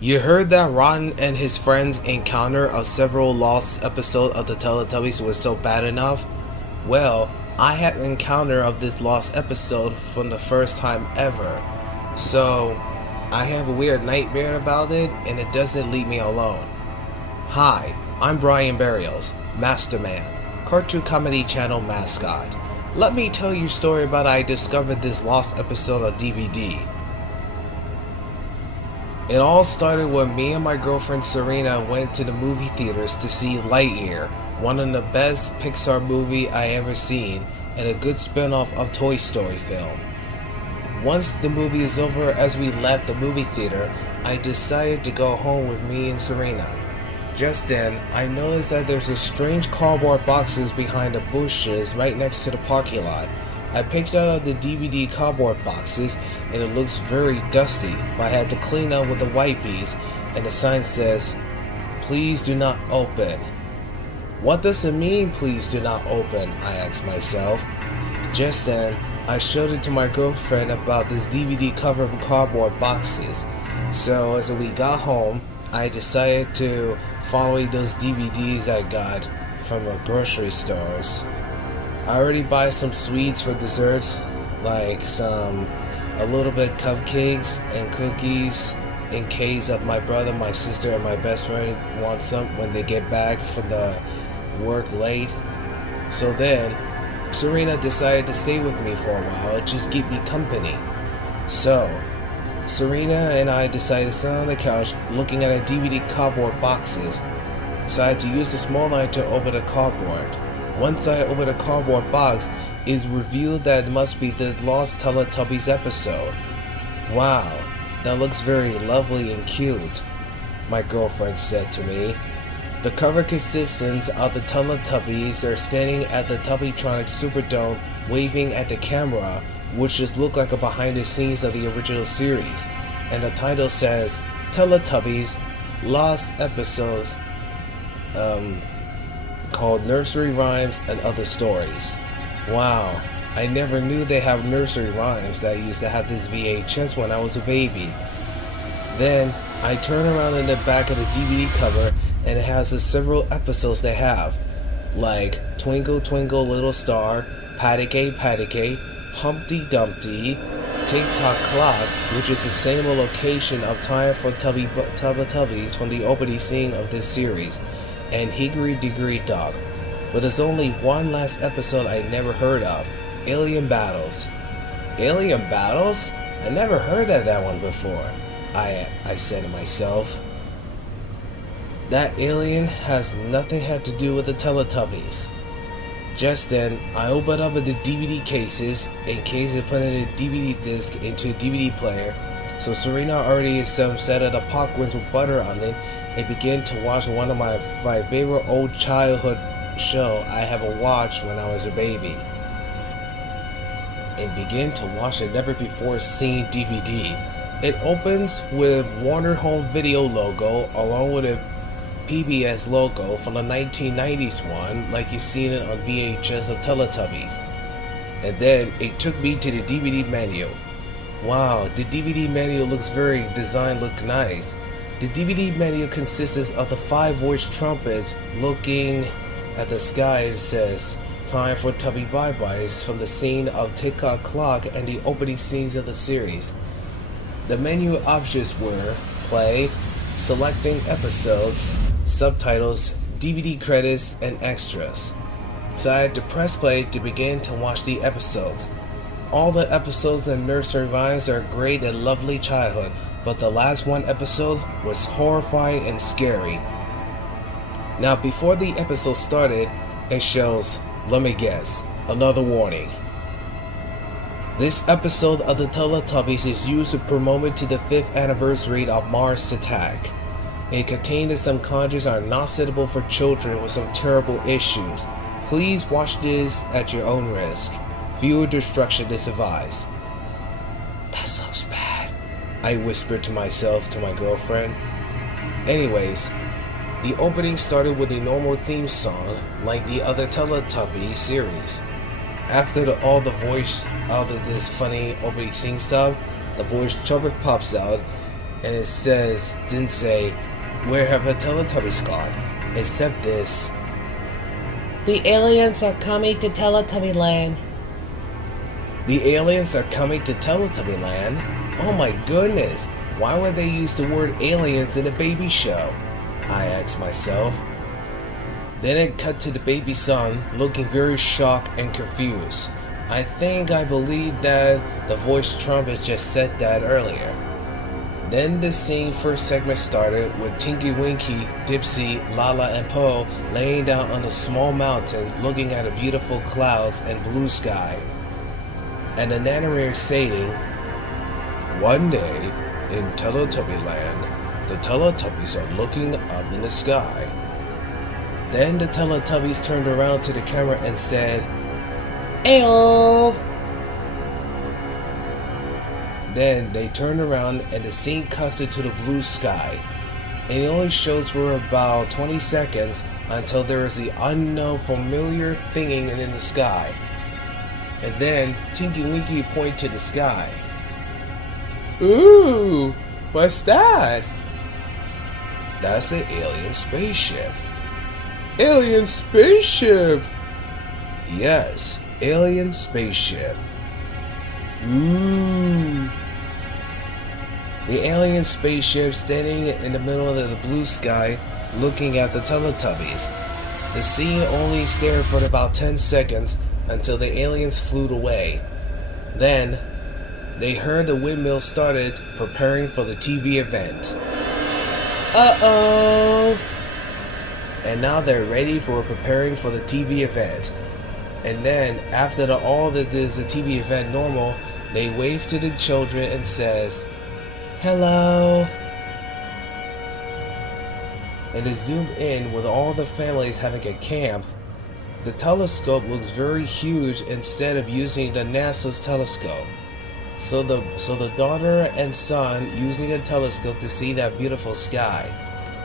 You heard that Rotten and his friends' encounter of several lost episodes of the Teletubbies was so bad enough? Well, I had an encounter of this lost episode for the first time ever. So, I have a weird nightmare about it, and it doesn't leave me alone. Hi, I'm Brian Barrios, Masterman, Cartoon Comedy Channel mascot. Let me tell you a story about how I discovered this lost episode of DVD. It all started when me and my girlfriend Serena went to the movie theaters to see Lightyear, one of the best Pixar movie I ever seen, and a good spin-off of Toy Story film. Once the movie is over, as we left the movie theater, I decided to go home with me and Serena. Just then, I noticed that there's a strange cardboard boxes behind the bushes right next to the parking lot. I picked out the DVD cardboard boxes and it looks very dusty, but I had to clean up with the wipes, and the sign says, "Please do not open." What does it mean, "please do not open"? I asked myself. Just then, I showed it to my girlfriend about this DVD covered with cardboard boxes. So as we got home, I decided to follow those DVDs I got from the grocery stores. I already buy some sweets for desserts, like a little bit cupcakes and cookies in case of my brother, my sister, and my best friend want some when they get back from the work late. So then, Serena decided to stay with me for a while and just keep me company. So, Serena and I decided to sit on the couch looking at our DVD cardboard boxes. Decided to use the small knife to open the cardboard. Once I opened the cardboard box, it is revealed that it must be the Lost Teletubbies episode. "Wow, that looks very lovely and cute," my girlfriend said to me. The cover consists of the Teletubbies are standing at the Tubbytronic Superdome waving at the camera, which just looked like a behind the scenes of the original series. And the title says, Teletubbies Lost Episodes, called Nursery Rhymes and Other Stories. Wow, I never knew they have nursery rhymes. That I used to have this VHS when I was a baby. Then I turn around in the back of the DVD cover and it has several episodes they have, like Twinkle Twinkle Little Star, Patty Cake, Humpty Dumpty, Tick Tock Clock, which is the same location of Time for Teletubbies from the opening scene of this series, and Hickory Dickory Dock. But there's only one last episode I never heard of, Alien Battles. Alien Battles? I never heard of that one before, I said to myself. That alien has nothing had to do with the Teletubbies. Just then, I opened up the DVD cases in case I put in a DVD disc into a DVD player. So Serena already set up the popcorns with butter on it and began to watch one of my favorite old childhood show I have watched when I was a baby. And began to watch a never before seen DVD. It opens with Warner Home Video logo along with a PBS logo from the 1990s one, like you've seen it on VHS of Teletubbies. And then it took me to the DVD menu. Wow, the DVD menu looks look nice. The DVD menu consists of the 5 voice trumpets looking at the sky. It says, "Time for Tubby Bye-Byes" from the scene of Tick Tock Clock and the opening scenes of the series. The menu options were play, selecting episodes, subtitles, DVD credits, and extras. So I had to press play to begin to watch the episodes. All the episodes in Nursery Rhymes are great and lovely childhood, but the last one episode was horrifying and scary. Now before the episode started, it shows, let me guess, another warning. This episode of the Teletubbies is used to promote it to the 5th anniversary of Mars Attack. It contains some contents are not suitable for children with some terrible issues. Please watch this at your own risk. Viewer destruction is advised. That sounds bad, I whispered to myself to my girlfriend. Anyways, the opening started with a normal theme song like the other Teletubbies series. After all of this funny opening scene stuff, the voice trumpet pops out and it says, didn't say, where have the Teletubbies gone? Except this. The aliens are coming to Teletubby Land. The aliens are coming to Teletubby Land? Oh my goodness, why would they use the word aliens in a baby show? I asked myself. Then it cut to the baby son, looking very shocked and confused. I believe that the voice trumpet just said that earlier. Then the scene first segment started with Tinky Winky, Dipsy, Lala, and Po laying down on a small mountain looking at the beautiful clouds and blue sky. And the narrator saying, one day in Teletubby Land, the Teletubbies are looking up in the sky. Then the Teletubbies turned around to the camera and said, "Ayo!" Then they turned around and the scene cuts into the blue sky. And it only shows for about 20 seconds until there is the unknown familiar thinging in the sky. And then Tinky Winky point to the sky. Ooh, what's that? That's an alien spaceship. Alien spaceship! Yes, alien spaceship. Ooh. The alien spaceship standing in the middle of the blue sky looking at the Teletubbies. The scene only stared for about 10 seconds until the aliens flew away. Then, they heard the windmill started preparing for the TV event. Uh-oh! And now they're ready for preparing for the TV event. And then, after all that is the TV event normal, they wave to the children and says, "Hello." And they zoom in with all the families having a camp. The telescope looks very huge instead of using the NASA's telescope. So the daughter and son using a telescope to see that beautiful sky.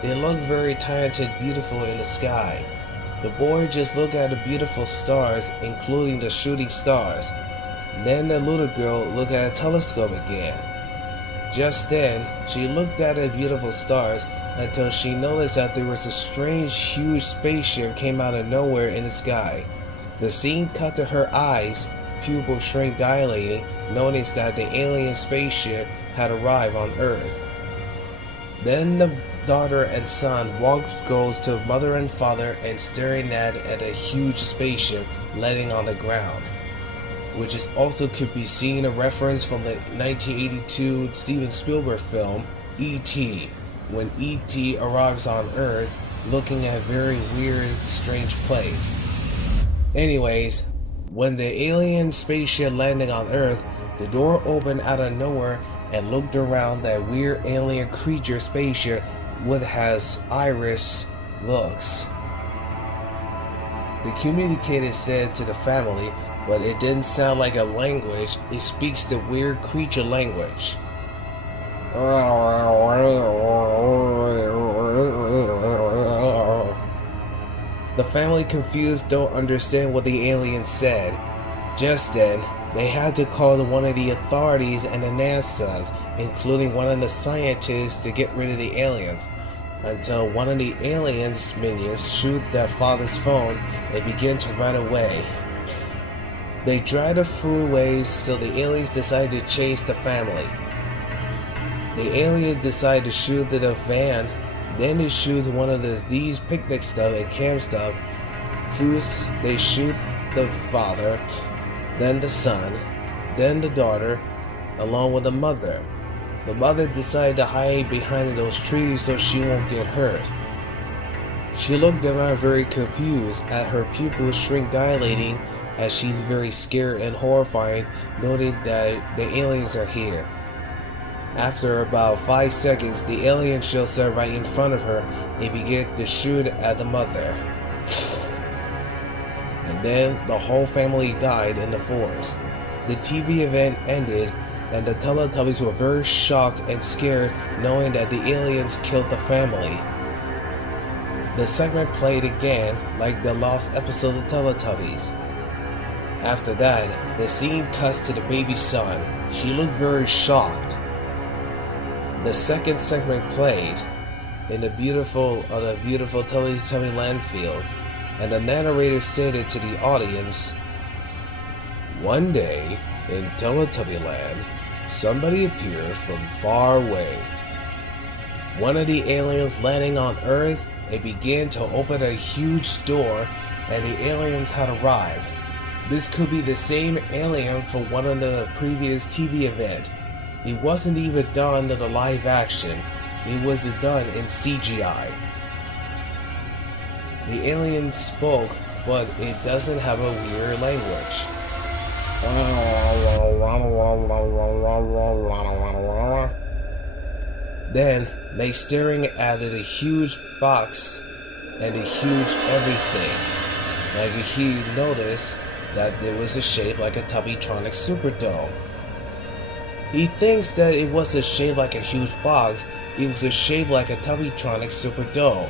They look very talented, beautiful in the sky. The boy just looked at the beautiful stars, including the shooting stars. Then the little girl looked at a telescope again. Just then, she looked at the beautiful stars until she noticed that there was a strange, huge spaceship came out of nowhere in the sky. The scene cut to her eyes, pupils shrink dilating, noticed that the alien spaceship had arrived on Earth. Then the daughter and son goes to mother and father and staring at a huge spaceship landing on the ground, which is also could be seen a reference from the 1982 Steven Spielberg film E.T. when E.T. arrives on Earth looking at a very weird, strange place. Anyways, when the alien spaceship landed on Earth, the door opened out of nowhere and looked around that weird alien creature spaceship with has iris looks. The communicator said to the family, but it didn't sound like a language, it speaks the weird creature language. The family confused don't understand what the alien said. Just then, they had to call one of the authorities and the NASA's, including one of the scientists, to get rid of the aliens, until one of the aliens' minions shoot their father's phone and begin to run away. They drive the freeways, so the aliens decide to chase the family. The aliens decide to shoot the van, then they shoot one of these picnic stuff and camp stuff. First, they shoot the father, then the son, then the daughter, along with the mother. The mother decided to hide behind those trees so she won't get hurt. She looked around very confused at her pupils shrink dilating as she's very scared and horrified, noting that the aliens are here. After about 5 seconds, the alien shows up right in front of her and began to shoot at the mother. And then the whole family died in the forest. The TV event ended and the Teletubbies were very shocked and scared knowing that the aliens killed the family. The segment played again like the lost episode of Teletubbies. After that, the scene cuts to the baby son. She looked very shocked. The second segment played on a beautiful Teletubby land field, and the narrator stated to the audience, "One day, in Teletubby land, somebody appeared from far away. One of the aliens landing on Earth, it began to open a huge door, and the aliens had arrived. This could be the same alien from one of the previous TV event. It wasn't even done in the live action. It was done in CGI. The alien spoke, but it doesn't have a weird language. Then they staring at a huge box and a huge everything. Like he noticed that there was a shape like a Tubbytronic Superdome. He thinks that it wasn't shaped like a huge box, it was a shape like a Tubbytronic Superdome.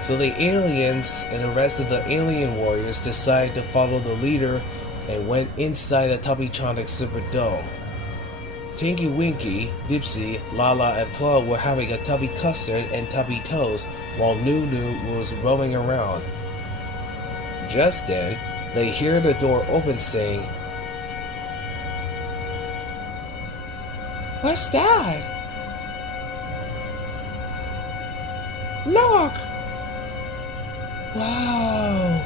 So the aliens and the rest of the alien warriors decided to follow the leader and went inside a Tubbytronic Superdome. Tinky Winky, Dipsy, Lala, and Plug were having a Tubby Custard and Tubby Toast while Nunu was roaming around. Just then, they hear the door open saying, "What's that? Look! Wow!"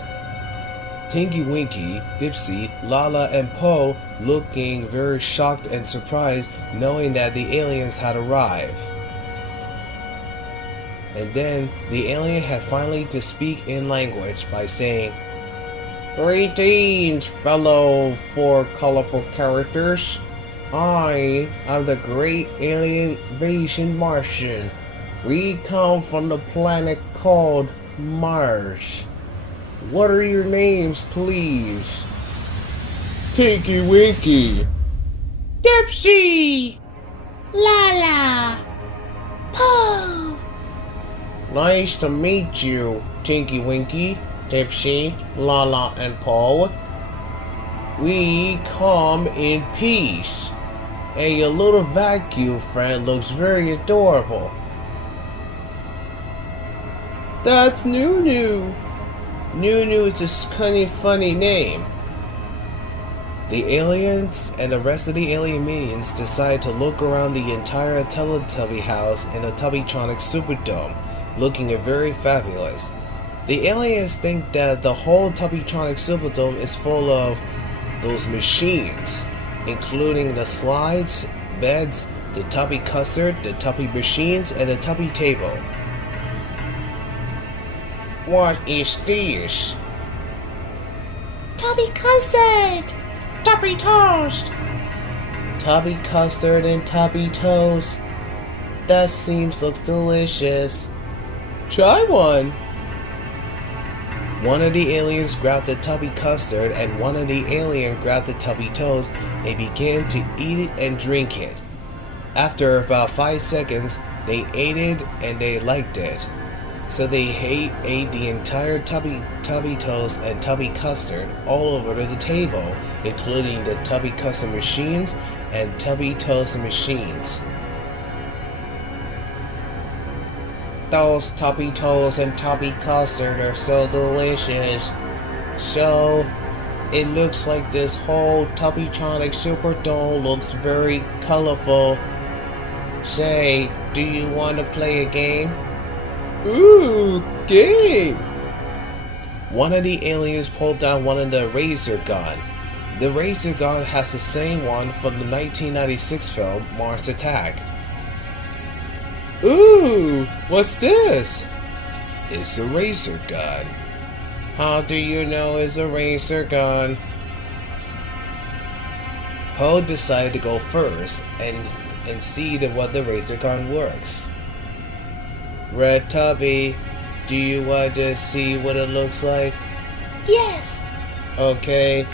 Tinky Winky, Dipsy, Lala, and Po looking very shocked and surprised knowing that the aliens had arrived. And then the alien had finally to speak in language by saying, "Greetings, fellow four colorful characters. I am the great alien invasion Martian. We come from the planet called Mars. What are your names, please?" "Tinky Winky, Dipsy, Lala, Po." "Nice to meet you, Tinky Winky, Dipsy, Lala, and Po. We come in peace, and your little vacuum friend looks very adorable." "That's Nunu. Nunu is a kind of funny name." The aliens and the rest of the alien minions decide to look around the entire Teletubby house in a Tubbytronic Superdome, looking very fabulous. The aliens think that the whole Tubbytronic Superdome is full of those machines, including the slides, beds, the Tubby Custard, the Tubby machines, and the Tubby table. "What is this?" Tubby Custard, Tubby Toast. Tubby Custard and Tubby Toast. That looks delicious. Try one. One of the aliens grabbed the Tubby Custard and one of the aliens grabbed the Tubby Toast and began to eat it and drink it. After about 5 seconds, they ate it and they liked it. So they ate the entire Tubby Toast and Tubby Custard all over the table, including the Tubby Custard machines and Tubby Toast machines. Those Tubby Toast and Tubby Custard are so delicious. So, it looks like this whole Tubbytronic Superdome looks very colorful. Say, do you want to play a game? Ooh, game! One of the aliens pulled down one of the razor gun. The razor gun has the same one from the 1996 film Mars Attack. Ooh, what's this? It's a razor gun. How do you know it's a razor gun? Poe decided to go first and see what the razor gun works. Red Tubby, do you want to see what it looks like? Yes. Okay,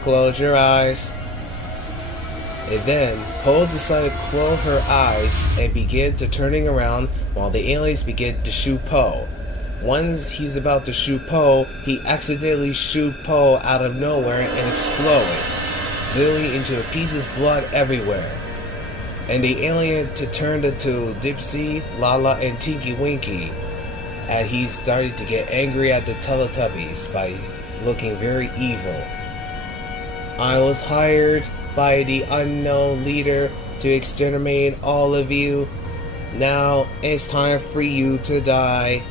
close your eyes. And then, Poe decided to close her eyes and began to turning around while the aliens began to shoot Poe. Once he's about to shoot Poe, he accidentally shoot Poe out of nowhere and exploded, filling into pieces of blood everywhere. and the alien turned into Dipsy, Lala, and Tinky Winky, and he started to get angry at the Teletubbies by looking very evil. I was hired by the unknown leader to exterminate all of you. Now it's time for you to die.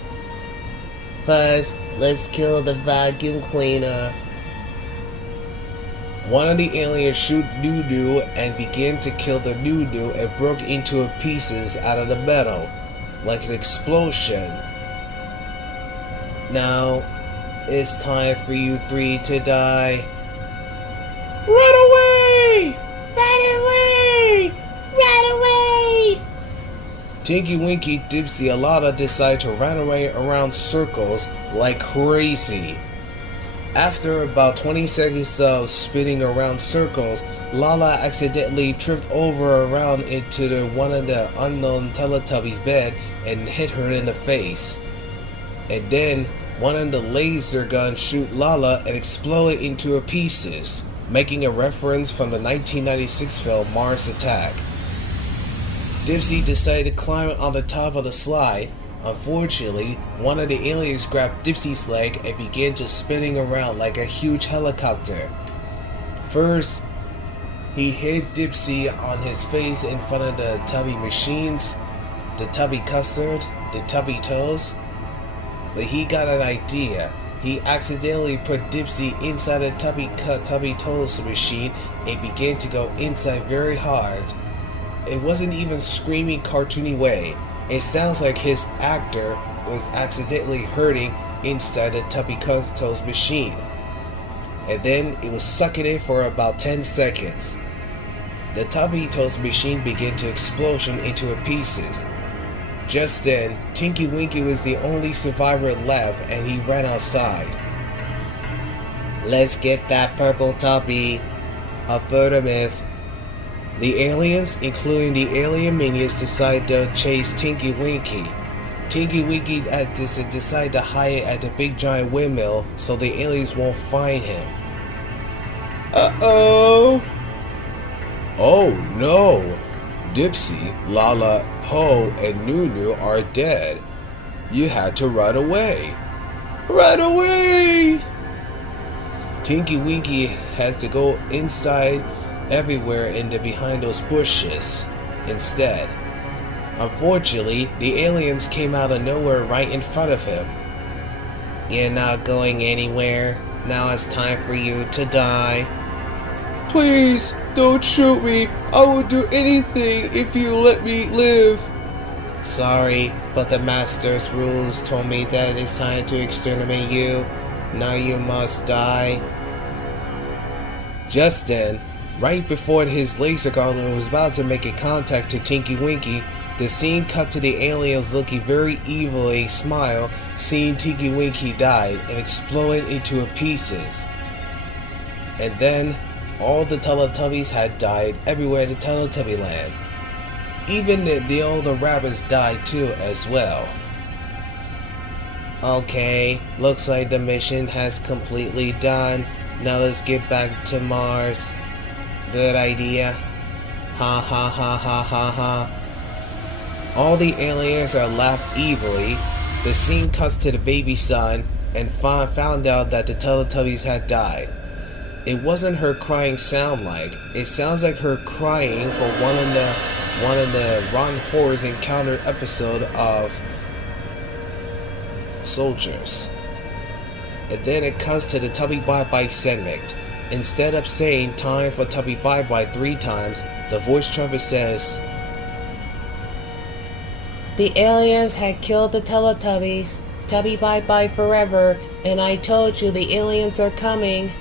First, let's kill the vacuum cleaner. One of the aliens shoot Nunu and began to kill the Nunu and broke into pieces out of the metal, like an explosion. Now, it's time for you three to die. Run away! Run away! Run away! Tinky Winky, Dipsy, and Lala decide to run away around circles like crazy. After about 20 seconds of spinning around circles, Lala accidentally tripped over around into one of the unknown Teletubbies' bed and hit her in the face. And then one of the laser guns shoot Lala and exploded into pieces, making a reference from the 1996 film Mars Attack. Dipsy decided to climb on the top of the slide. Unfortunately, one of the aliens grabbed Dipsy's leg and began just spinning around like a huge helicopter. First, he hit Dipsy on his face in front of the Tubby machines, the Tubby custard, the Tubby toes. But he got an idea. He accidentally put Dipsy inside a Tubby toes machine and began to go inside very hard. It wasn't even screaming cartoony way. It sounds like his actor was accidentally hurting inside the Tubby toes machine. And then it was sucking it for about 10 seconds. The Tubby toes machine began to explosion into pieces. Just then, Tinky Winky was the only survivor left and he ran outside. Let's get that purple Tubby. Affirmative. The aliens, including the alien minions, decide to chase Tinky Winky. Tinky Winky decide to hide at the big giant windmill so the aliens won't find him. Uh-oh! Oh no! Dipsy, Lala, Po, and Nunu are dead. You had to run away. Run away! Tinky Winky has to go inside everywhere behind those bushes instead. Unfortunately, the aliens came out of nowhere right in front of him. You're not going anywhere. Now it's time for you to die. Please, don't shoot me. I will do anything if you let me live. Sorry, but the Master's rules told me that it's time to exterminate you. Now you must die. Just then, right before his laser gun was about to make a contact to Tinky Winky, the scene cut to the aliens looking very evil and smile, seeing Tinky Winky died and exploded into pieces. And then, all the Teletubbies had died everywhere in the Teletubby land. Even the older rabbits died too as well. Okay, looks like the mission has completely done. Now let's get back to Mars. Good idea. Ha ha ha ha ha ha. All the aliens are laughed evilly. The scene cuts to the baby son and found out that the Teletubbies had died. It wasn't her crying sound like. It sounds like her crying for one of the Ron Horror's Encounter episode of Soldiers. And then it cuts to the Tubby Bye Bye segment. Instead of saying time for Tubby Bye Bye 3 times, the voice trumpet says, "The aliens had killed the Teletubbies. Tubby Bye Bye forever, and I told you the aliens are coming."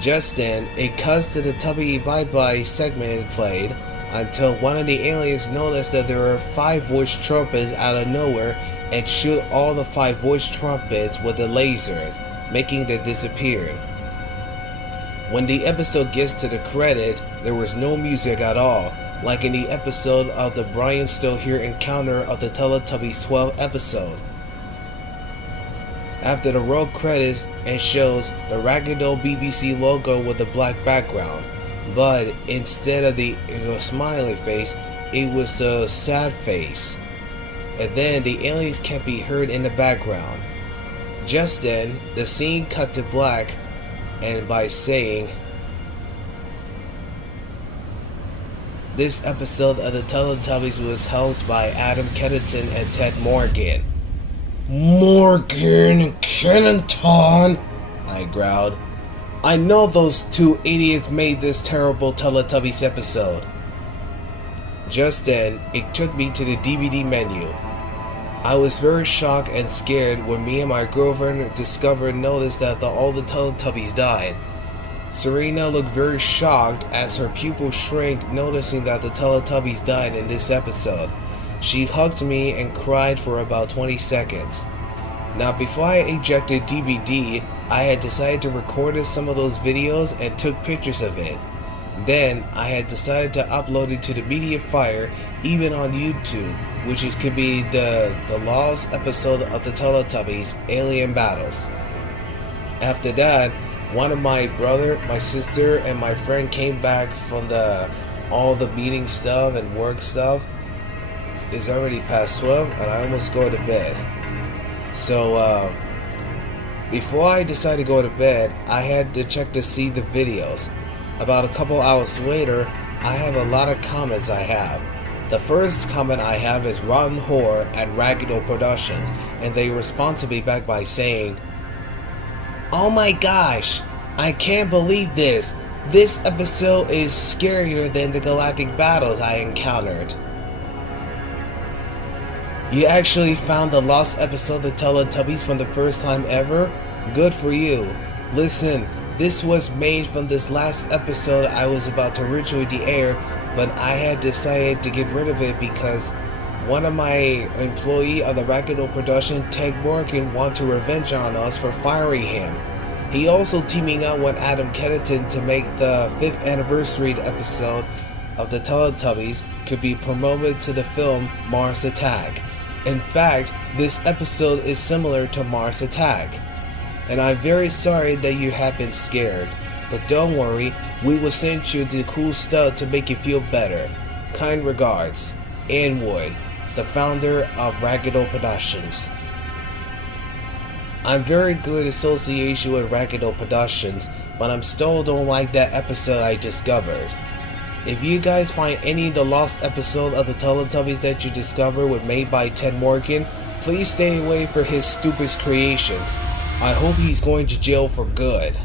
Just then, it cuts to the Tubby Bye Bye segment played until one of the aliens noticed that there were 5 voice trumpets out of nowhere and shoot all the 5 voice trumpets with the lasers, making them disappear. When the episode gets to the credit, there was no music at all, like in the episode of the Brian Still Here Encounter of the Teletubbies 12 episode. After the roll credits and shows the Ragdoll BBC logo with a black background, but instead of the smiley face, it was the sad face. And then the aliens can be heard in the background. Just then, the scene cut to black, and by saying, this episode of the Teletubbies was held by Adam Kennington and Ted Morgan. Morgan Kennington, I growled. I know those two idiots made this terrible Teletubbies episode. Just then, it took me to the DVD menu. I was very shocked and scared when me and my girlfriend noticed that all the Teletubbies died. Serena looked very shocked as her pupil shrank, noticing that the Teletubbies died in this episode. She hugged me and cried for about 20 seconds. Now, before I ejected DVD, I had decided to record some of those videos and took pictures of it. Then, I had decided to upload it to the media fire, even on YouTube, which could be the lost episode of the Teletubbies, Alien Battles. After that, one of my brother, my sister, and my friend came back from all the meeting stuff and work stuff. It's already past 12, and I almost go to bed. So, before I decided to go to bed, I had to check to see the videos. About a couple hours later, I have a lot of comments I have. The first comment I have is Rotten Horror at Ragdoll Productions, and they respond to me back by saying, "Oh my gosh, I can't believe this. This episode is scarier than the galactic battles I encountered." You actually found the lost episode of Teletubbies for the first time ever? Good for you. Listen, this was made from this last episode I was about to originally air, but I had decided to get rid of it because one of my employee of the Ragdoll production, Ted Morgan, wanted to revenge on us for firing him. He also teaming up with Adam Kennington to make the 5th anniversary episode of the Teletubbies could be promoted to the film Mars Attack. In fact, this episode is similar to Mars Attack. And I'm very sorry that you have been scared. But don't worry, we will send you the cool stuff to make you feel better. Kind regards, Ann Wood, the founder of Ragdoll Productions. I'm very good association with Ragdoll Productions, but I'm still don't like that episode I discovered. If you guys find any of the lost episode of the Teletubbies that you discovered were made by Ted Morgan, please stay away from his stupid creations. I hope he's going to jail for good.